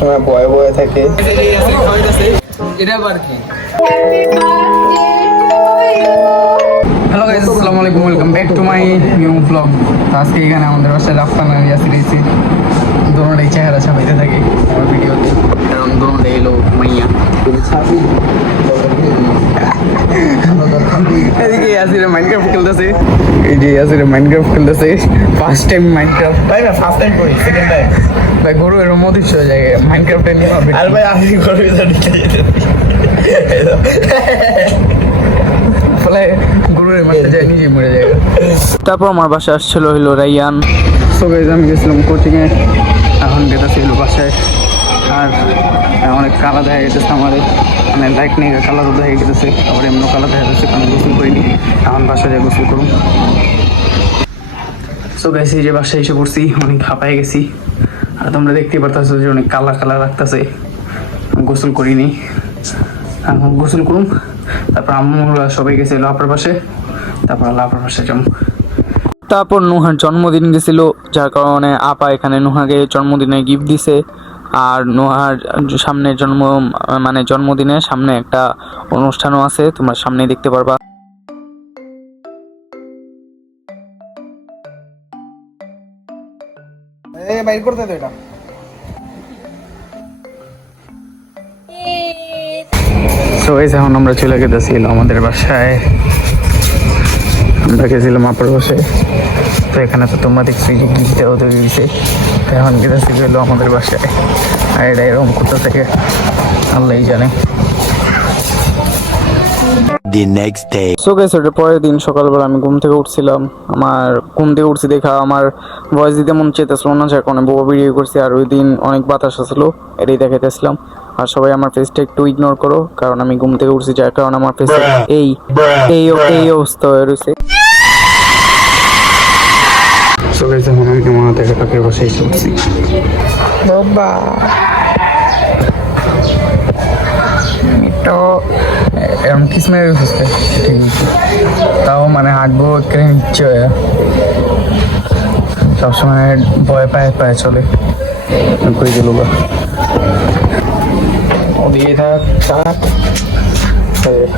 সবসময় বয়ে বয়ে থাকে। এটা আবার কি? হ্যালো গাইস, আসসালামু আলাইকুম, welcome back to my new blog. আজকে এখানে আমাদের বাসায় রাফসান আর ইয়াসির এসে দোনোটাই চেহারা ছাপাইতে থাকে আমার ভিডিওতে, কারণ দোনোটাই এলো মাইয়া। এদিকে ইয়াসির মাইনক্রাফট খেলতেছে, এই যে ইয়াসির মাইনক্রাফট খেলতেছে, ফার্স্ট টাইম মাইনক্রাফট। ভাই না ফার্স্ট টাইম করি, সেকেন্ড টাইম। ভাই গরু এর মধ্যে চলে যায় মাইনক্রাফটে নিয়ে হবে। আর ভাই আমি গরু ফলে গরুর মারতে যায়, নিজেই মরে যায়। তারপর আমার বাসায় আসছিল হইলো রাইয়ান। সো গাইস, আমি গেছিলাম কোচিংয়ে, এখন গেতেছি হইলো বাসায়। আর অনেক কালা দেখা গেতেছে আমার, মানে লাইট নেই, কালার দেখা গেতেছে, আবার এমন কালার দেখা যাচ্ছে, কারণ গোসল করিনি। এখন বাসায় যাই গোসল করুন। সো গাইস, এই যে বাসায় এসে পড়ছি, অনেক হাঁপাই গেছি। আর তোমরা দেখতেই পারতেছো যে অনেক কালা কালা লাগতেছে, গোসল করিনি। এখন গোসল করুন, তারপর আম্মুরা সবাই গেছিল আপার পাশে, তারপর আপার পাশে যাম। তারপর নুহার জন্মদিন গেছিল, যার কারণে আপা এখানে নুহাকে জন্মদিনে গিফট দিছে। আর নুহার সামনে জন্মদিনের সামনে একটা অনুষ্ঠানও আছে, তোমরা সামনে দেখতে পারবা। বাইর করতে তো এটা। সো গাইস, এখন আমরা চলে গেছিলাম আমাদের বাসায়, আমরা গেছিলাম আপার বাসায়। তো এখানে তো তোমরা দেখছি যে গিফট দেওয়া তো গেছে, তো এখন গেছি গেলো আমাদের বাসায়। আর এটা এরকম করতে থাকে আল্লাহই জানে। The next day. So guys, ওটার পরের দিন সকালবেলা আমি ঘুম থেকে উঠছিলাম। আমার ঘুম থেকে উঠছি দেখা আমার ভয়েস দিতে মন চেতেছিল না, যার কারণে বউ ভিডিও করছি। আর ওই দিন অনেক বাতাস আসলো, এটাই দেখাইতেছিলাম। আর সবাই আমার ফেসটা একটু ইগনোর করো, কারণ আমি ঘুম থেকে উঠছি, যার কারণে আমার ফেস এই অবস্থা হয়ে রয়েছে। সো গাইস, এখন আমি কেমন থেকে কাকের বাসায় এসে উঠছি। বাবা তো এরকম কিস মেরে উঠেছে, ঠিক আছে, তাও মানে হাঁটবো কেন ইচ্ছে হয়, সবসময় ভয় পায়ে পায়ে চলে করে দিল বা ওদিকে থাক।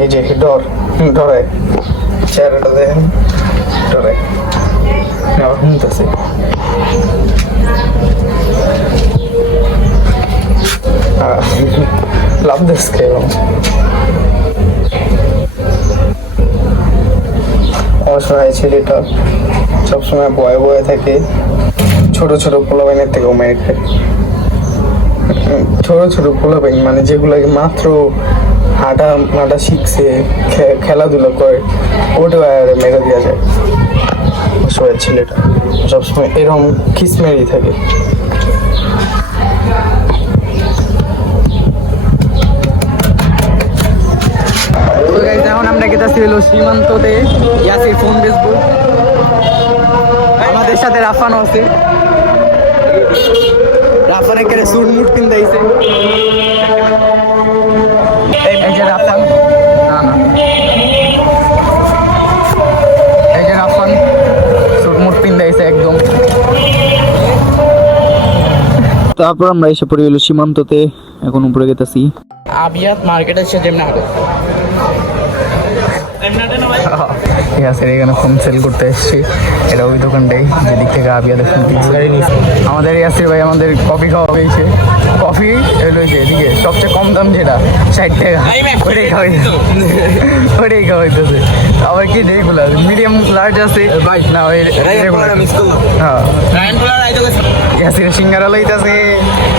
এই যে ডরে চেহারাটা দেখেন, ডরে আবার ঘুমতেছে। লাভ দিচ্ছে এবং অসহায় ছেলেটা সবসময় বয়ে বয়ে থাকে, ছোট ছোট পোলাপাইনের থেকেও মেরে খায়। ছোট ছোট পোলাপাইন মানে যেগুলোকে মাত্র হাঁটা শিখছে, খেলাধুলা করে, ওটা মেরে দেওয়া যায়। অসহায় ছেলেটা সবসময় এরকম কিস মেরেই থাকে। এখন আমরা গেছি হলো সীমান্ততে, ইয়াসির ফোন বেচবো, আমাদের সাথে রাফানও আছে। রাফান এখানে সুট মুট কিনতেছে, এই যে রাফান, এই যে রাফান সুট মুট কিনতেছে একদম। তারপর আমরা এসে পড়ে গেল সীমান্ততে, এখন উপরে গেতেছি। আবিয়াত মার্কেটের সাথে যেমন ঠিক আছে, এখানে ফোন সেল করতে এসেছি। এটা ওই দোকানটাই যেদিক থেকে আবিয়াদের ফোন কিনছে। আমাদের ইয়াসির ভাই আমাদের কফি খাওয়া হয়েছে। কফি এলো যে এদিকে সবচেয়ে কম দাম যেটা 60 টাকা, ওইটাই খাওয়াইতেছে। আবার কি যেগুলো মিডিয়াম লার্জ আছে না, ওই হ্যাঁ ইয়াসির সিঙ্গারা লইতেছে,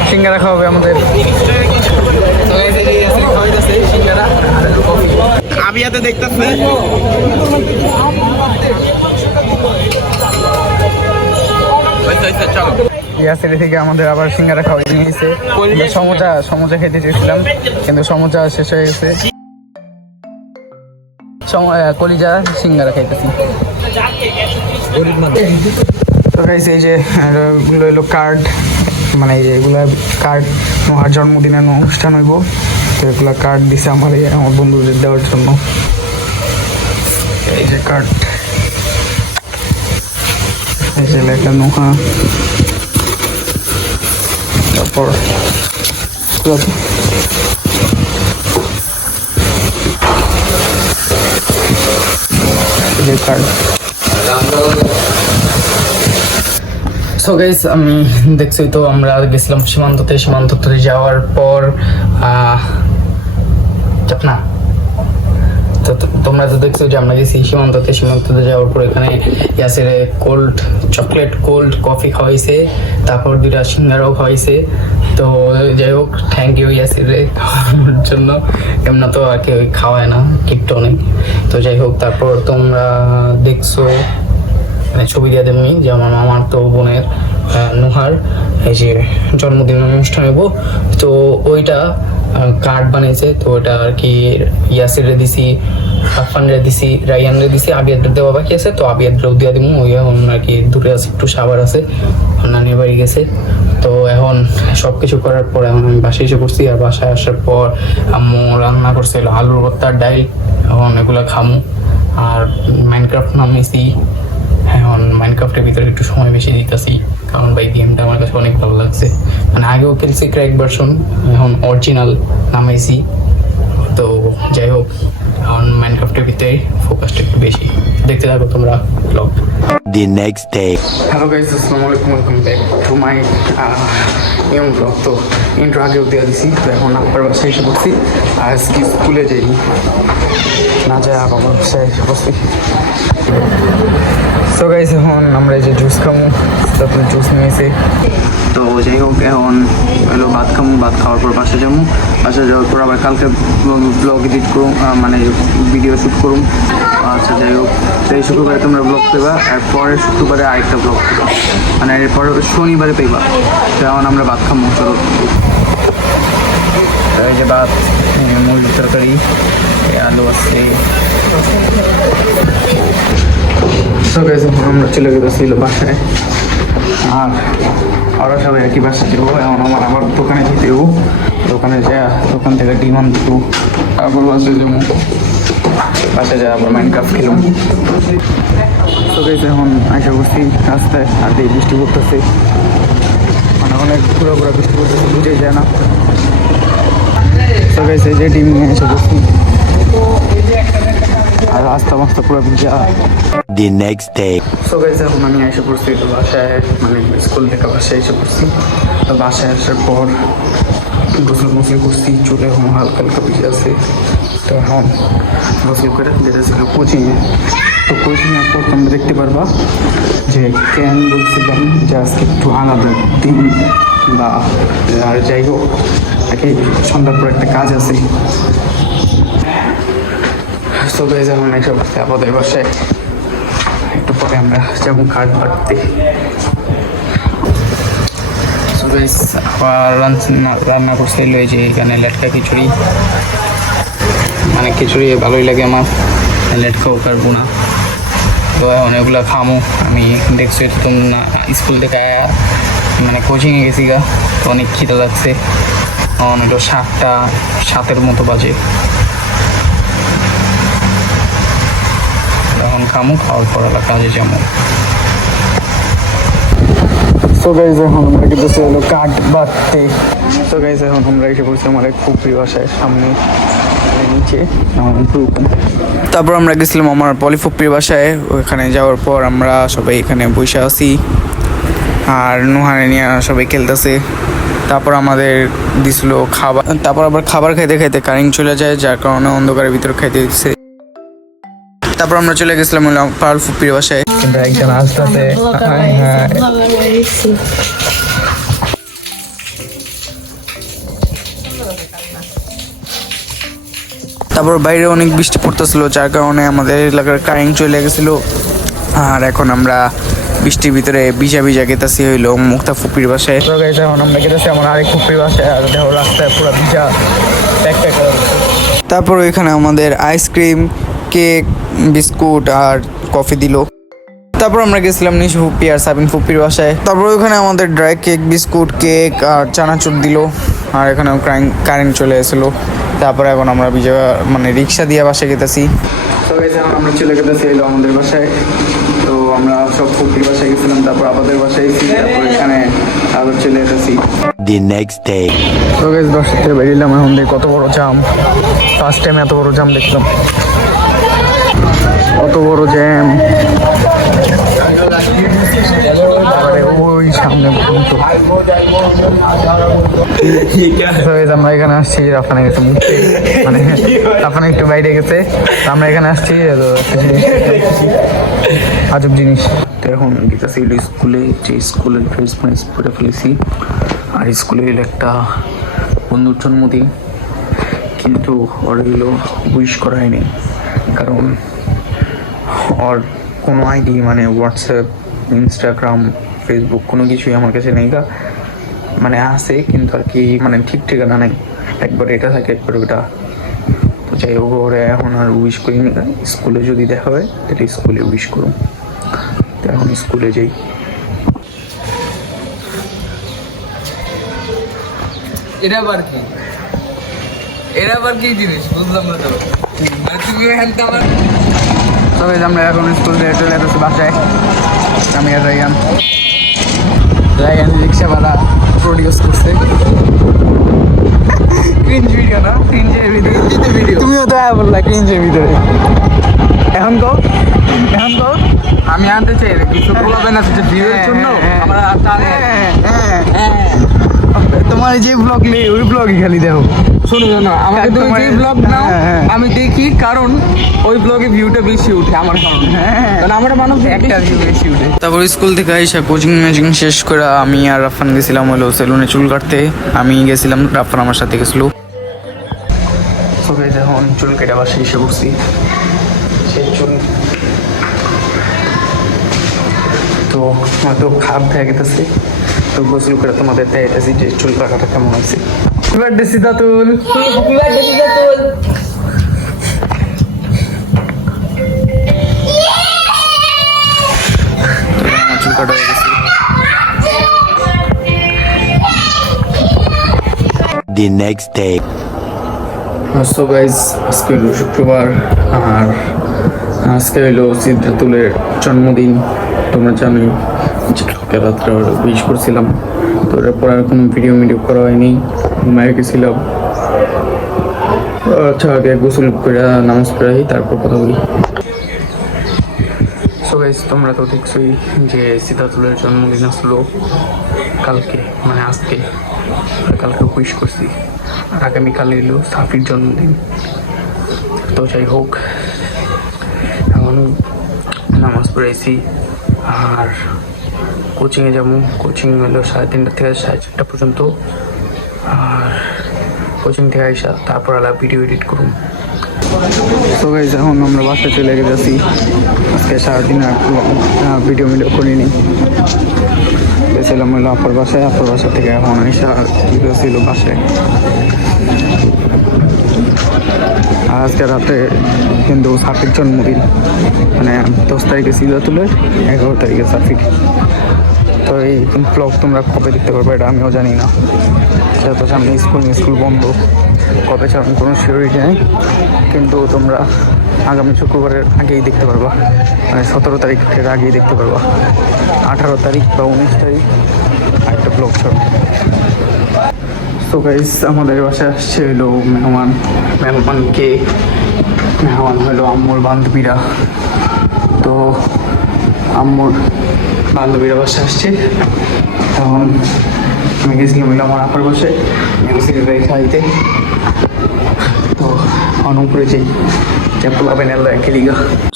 সিঙ্গারা খাওয়াবে আমাদের। আবিয়াতে দেখতেছে ইয়াসির থেকে আমাদের আবার সিঙ্গারা খাওয়াই নিয়েছে। সমোসা খেতে চেয়েছিলাম, কিন্তু সমোসা শেষ হয়ে গেছে। কলিজা সিঙ্গারা খাইতেছি। তো গাইস, এই যে এগুলো হলো কার্ড, মানে এই যে এগুলা কার্ড নোহার জন্মদিনের অনুষ্ঠান হইব, তো এগুলা কার্ড দিছে আমার বন্ধুদের দেওয়ার জন্য। এই যে কার্ড, এই যে লেখা নোহা, তারপর দেখতে পাচ্ছি। সো গাইস, আমি দেখছি তো আমরা গেছিলাম সীমান্ততে যাওয়ার পর না তো তোমরা তো দেখছো যে আমরা গেছি সীমান্ততে যাওয়ার পর এখানে ইয়াসিরে কোল্ড কফি খাওয়াইছে, তারপর 2টা সিঙ্গারাও খাওয়াইছে। তো যাই হোক, থ্যাংক ইউ ইয়াসিরে খাওয়ানোর জন্য, এমন তো আর কেউ খাওয়ায় না কিপটা অনেক। তো যাই হোক, তারপর তোমরা দেখছো মানে ছবি দিয়ে দেবনি যে আমার মামার তো বোনের নুহার এই যে জন্মদিন অনুষ্ঠান হবো, তো ওইটা কার্ড বানিয়েছে। তো ওটা আর কি ইয়াসিরে দিছি, আফানরে দিছি, রায়ানরে দিছি, আবিয়াদের দেওয়া বাকি আছে। তো আবিয়াদরাও দিয়ে দিব, ওই এখন আর কি দূরে আছে, একটু সাবার আছে, নানির বাড়ি গেছে। তো এখন সব কিছু করার পর এখন আমি বাসায় এসে পড়ছি। আর বাসায় আসার পর আম্মু রান্না করছে আলুর ভর্তার ডাইল, এখন এগুলো খামু। আর মাইনক্রাফট নামিয়েছি, এখন মাইনক্রাফটের ভিতরে একটু সময় বেশি দিতেছি, কারণ ভাই গেমটা আমার কাছে অনেক ভালো লাগছে। মানে আগেও খেলছি ক্র্যাক ভার্সন, এখন অরিজিনাল নামাইছি। তো যাই হোক, এখন মাইনক্রাফটের ভিতরে ফোকাসটা একটু বেশি। দেখতে থাকো তোমরা blog. The next day. Hello guys, আসসালামু আলাইকুম, welcome back to my new blog. তো ইন্ট্রো আগেও দিয়ে দিছি। তো এখন আব্বার বাসায় এসে পড়ছি, আর আজকে স্কুলে যাইনি, না যায় আবার বাসায় এসে পড়ছি। তো গাইস, এখন আমরা এই যে জুস খামো, তারপরে জুস নিয়েছি। তো যাই হোক, এখন হলো ভাত খামো, ভাত খাওয়ার পর বাসা যাবো, বাসা যাওয়ার পর আবার কালকে ব্লগ এডিট করুম, মানে ভিডিও শ্যুট করুম। আচ্ছা যাই হোক, তো এই শুক্রবারে তোমরা ব্লগ পেবা, আর পরের শুক্রবারে আরেকটা ব্লগ পেবা, মানে এরপর শনিবারে পেবা। তো এখন আমরা ভাত খামো, চলো। এই যে ভাত, মুরগির তরকারি, আলু আছে। তো গাইস, আমরা চলে গেছিলো বাসায়, আর ওরা সবাই একই বাসায় যাবো। এখন আমার আবার দোকানে যেতে হবো, দোকানে যা দোকান থেকে ডিম আনতে হবো, তারপর বাসায় যাবো, বাসায় যা আবার মাইনক্রাফট খেলাম। তো গাইস, এখন আশা করছি রাস্তায় আর এই বৃষ্টি পড়তেছে, মানে অনেক পুরো বৃষ্টি পড়তেছে, বুঝে যায় না। তো গাইস, এই যে ডিম নিয়ে এসে বসছি, আর রাস্তা মাস্তা পুরো ভিজা। The next day. So guys, এখন আমি এসে পড়ছি তো বাসায়, মানে স্কুল থেকে বাসায় এসে পড়ছি। তো বাসায় আসার পর গোসল করছি, চুলে এখন হালকা হালকা ভিজে আছে। তো এখন গোসল করে যেতেছিল কোচিংয়ে। তো কোচিংয়ের পর তোমরা দেখতে পারবা যে কেন বলছিলাম যে আজকে একটু আলাদা দিন, বা আর যাই হোক, নাকি সন্ধ্যার পর একটা কাজ আছে। তো গাইস, এখন এসে পড়ছি আমাদের বাসায়, একটু পরে আমরা যাবো কার্ড কাটতে। রান্না করছিল এই যে এখানে লেটকা খিচুড়ি, মানে খিচুড়ি ভালোই লাগে আমার, লেটকাও কাটবো না। তো এখন এগুলো খামো। আমি দেখছি তো তোমরা স্কুল থেকে মানে কোচিংয়ে গেছি গা, তো অনেক খিদে লাগছে। এখন হলো 7টার মতো বাজে, এখন খামো, খাওয়ার পর কাজে যাবো। সো গাইস, এখন আমরা কিন্তু হলো কাঠ বাঁধতে। সো গাইস, এখন আমরা এসে পড়ছি আমার এক ফুপির বাসায় সামনে নিচে। তারপর আমরা গেছিলাম আমার পলিফুপির বাসায়, ওখানে যাওয়ার পর আমরা সবাই এখানে বসে আছি, আর নুহারে নিয়ে সবাই খেলতেছে। তারপর আমাদের দিছিল খাবার, তারপর আবার খাবার খাইতে খাইতে কারেন্ট চলে যায়, যার কারণে অন্ধকারের ভিতরে খাইতে দিচ্ছে। তারপর আমরা চলে গেছিলাম পারুল ফুপির বাসায়। একজন আসতেছে, তারপর বাইরে অনেক বৃষ্টি পড়তেছিল, যার কারণে আমাদের এলাকার কারেন্ট চলে গেছিল। আর এখন আমরা বৃষ্টির ভিতরে ভিজা গেতেছি হইলো মুক্তা ফুপির বাসায়। এখন আমরা গেতেছি আমার আরেক ফুপির বাসায়, আর দেখো রাস্তায় পুরো ভিজা প্যাক। তারপর ওইখানে আমাদের আইসক্রিম, কেক, বিস্কুট আর কফি দিল। তারপর আমরা গেছিলাম নিশু ফুপি আর সাবিন ফুপির বাসায়। তারপর ওইখানে আমাদের ড্রাই কেক, বিস্কুট, কেক আর চানাচুর দিল, আর এখানে কারেন্ট চলে এসেছিলো। তারপরে এখন আমরা মানে রিক্সা দিয়ে বাসায় গেতেছি। তো এখন আমরা চলে গেতেছি এলো আমাদের বাসায়। তো আমরা সব ফুপির বাসায় গেছিলাম, তারপর আমাদের বাসায় এসেছি। তারপর এখানে আবার চলে এসেছি। The next day. তো গাইস 10 থেকে বেরিয়েলাম, এখন দেখি কত বড় জাম। ফার্স্ট টাইম এত বড় জাম দেখলাম, কত বড় জ্যাম। তারপরে ওই সামনে পর্যন্ত। তো guys, আমরা এখানে আসছি, রাফানে গেছে মুখে, মানে রাফানে একটু বাইরে গেছে, তো আমরা এখানে আসছি। আজব জিনিস। তো এখন গেছি স্কুলে, যে স্কুলের ড্রেস পরে ফেলেছি। আর স্কুলে এলো একটা বন্ধুর জন্মদিন, কিন্তু ওর এগুলো উইশ করা হয়নি, কারণ ওর কোনো আইডি মানে হোয়াটসঅ্যাপ, ইনস্টাগ্রাম, ফেসবুক কোনো কিছুই আমার কাছে নেই। মানে আছে কিন্তু আর কি, মানে ঠিক ঠিকানা নেই, একবার এটা থাকে একবার ওটা। তো যাই হোক, ওরা এখন আর উইশ করিনি। স্কুলে যদি দেখা হয় তাহলে স্কুলে উইশ করুন। তো এখন স্কুলে যাই। এটা আবার কি, এটা আবার কি জিনিস বুঝলাম না তো। আর তুমি এখান থেকে আমার তবে আমরা এখন স্কুল থেকে চলে যাচ্ছি বাসায়। আমি আর রাইয়ান রিক্সাওয়ালা প্রডিউস করছে ক্রিঞ্জ ভিডিও, না ক্রিঞ্জের ভিডিও। তুমিও তো বললা ক্রিঞ্জের ভিতরে। এখন কও, এখন কও। আমি আনতে চাই কিছু বলবে না যে ভিডিওর জন্য আমরা টানে। তোমার যে ব্লগ নেই ওই ব্লগই খালি দেখো। শোনো শোনো, আমাকে তুমি যে ব্লগ নাও আমি দেখি, কারণ ওই ব্লগে ভিউটা বেশি উঠে আমার কারণে। কারণ আমরা মানুষ একটা ভিউ বেশি উঠে। তারপর স্কুল থেকে এসে কোচিং ম্যাচিং শেষ করে আমি আর রাফান গেছিলাম হলো সেলুনে চুল কাটতে। আমি গেছিলাম, রাফান আমার সাথে গেছিলো। এখন চুল কেটে বাসায় এসে বসছি। সেই চুল তো হয়তো খারাপ হয়ে গেছে, তো গোসল করে তোমাদের দেখাইতেছি যে চুল কাটাটা কেমন আছে। Happy birthday Siddhatul. Happy birthday Siddhatul. আমার চুল কাটা হয়ে গেছে। The next day. So guys, আজকে হলো শুক্রবার, আর আজকে হলো সিদ্ধাতুলের জন্মদিন। তোমরা জানোই যে কালকে রাত্রে উইশ করছিলাম, তো এরপর আর কোনো ভিডিও করা হয়নি, ঘুমায় গেছিলাম। আচ্ছা, আগে গোসল করে নামাজ পড়াই তারপর কথা বলি। সো গাইজ, তোমরা তো দেখছোই যে সিদ্ধাতুলের জন্মদিন আসলো কালকে, মানে আজকে। কালকে উইশ করছি, আর আগামীকাল এলো সাফির জন্মদিন। তো যাই হোক, এখন নামাজ পড়েছি আর কোচিংয়ে যাবো। কোচিং হলো 3:30 থেকে 4:30 পর্যন্ত। আর কোচিং থেকে আসা তারপর আলাদা ভিডিও এডিট করুন। তো গাইজ, এখন আমরা বাসায় চলে গেছি। আজকে সারাদিন আর ভিডিও করিনি। গেছিলাম হলো আপার বাসায়, আপার বাসা থেকে এখন এসা ছিল বাসায়। আর আজকে রাতে কিন্তু সাফির জন্মদিন, মানে 10 তারিখে সিদ্ধাতুলের, 11 তারিখে সাফির। তো এই ব্লগ তোমরা কবে দেখতে পারবে এটা আমিও জানি না, যেহেতু সামনে স্কুল বন্ধ, কবে ছাড়ুন কোনো সিওরিটি নেই। কিন্তু তোমরা আগামী শুক্রবারের আগেই দেখতে পারবা, মানে 17 তারিখের আগেই দেখতে পারবা। 18 তারিখ বা 19 তারিখ একটা ব্লগ ছাড়ো। তো গাইস, আমাদের বাসায় আসছে হলো মেহমান হলো আম্মুর বান্ধবীরা। তো আম্মুর বান্ধবীরা বাসায় আসছে। তখন আমি গেছিলাম হইলো আমার আপার বাসায়, খাইতে। তো অনুপুরে যাই,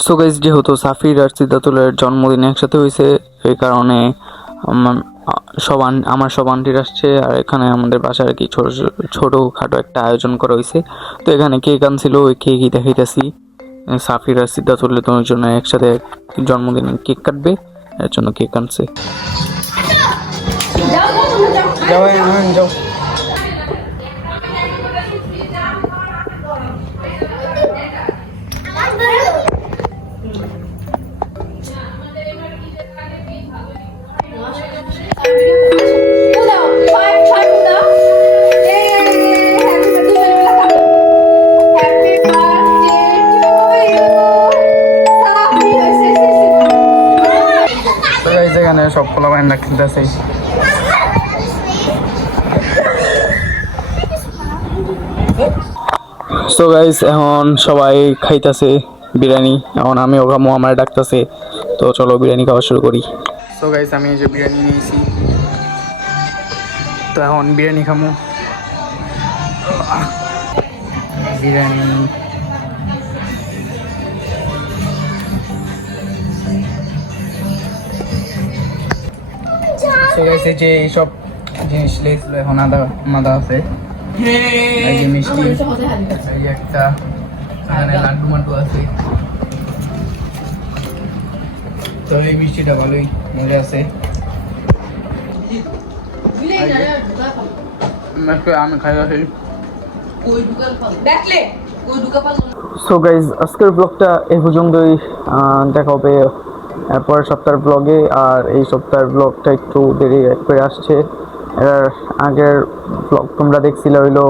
সো গাইস, যেহেতু সাফির আর সিদ্ধাতুলের জন্মদিন একসাথে হয়েছে, এই কারণে আমার সব আন্টির আসছে। আর এখানে আমাদের বাসায় আর কি ছোটখাটো একটা আয়োজন করা হয়েছে। তো এখানে কেক আনছিল, ওই কেকই দেখাইতেছি। সাফির আর সিদ্ধাতুলের জন্য একসাথে জন্মদিনে কেক কাটবে, এর জন্য কেক আনছে। যাও। সব পোলা বাইন কিনতেছে। সো গাইস এখন সবাই খাইতাছে বিরিয়ানি, এখন আমিও খামো, আমার ডাকতেছে, তো চলো বিরিয়ানি খাওয়া শুরু করি। সো গাইস আমি এই যে বিরিয়ানি নিয়েছি, তো এখন বিরিয়ানি খামো। বিরিয়ানি সো গাইস এই যে এইসব জিনিস লেগেছিল, এখন আদা আছে, এই যে মিষ্টি, এই যে একটা এখানে লাড্ডু মাড্ডু আছে, তো এই মিষ্টিটা ভালোই মজা আছে। আমি খাই আসি। সো গাইজ আজকের ব্লগটা এই পর্যন্তই, দেখা হবে পরের সপ্তাহের ব্লগে। আর এই সপ্তাহের ব্লগটা একটু দেরি করে আসছে, এর আগের ব্লগ তোমরা দেখছিলে হইলো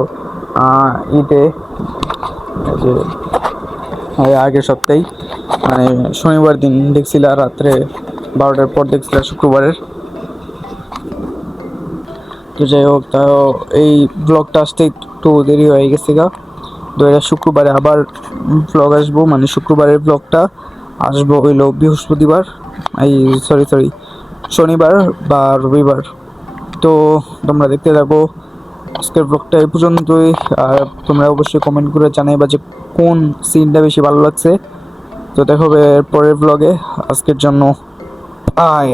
ঈদে, যে আগের সপ্তাহেই মানে শনিবার দিন দেখছিল, রাত্রে 12টার পর দেখছিল শুক্রবারের। তো যাই হোক, তাও এই ব্লগটা আসতে একটু দেরি হয়ে গেছে গা, তো এটা শুক্রবারে আবার ব্লগ আসবো, মানে শুক্রবারের ব্লগটা আসবো হইলো বৃহস্পতিবার, এই সরি শনিবার বা রবিবার। তো তোমরা দেখতে থাকো আজকের ব্লগটা এই পর্যন্তই। আর তোমরা অবশ্যই কমেন্ট করে জানাইবা যে কোন সিনটা বেশি ভালো লাগছে। তো দেখা হবে পরের ব্লগে, আজকের জন্য বাই।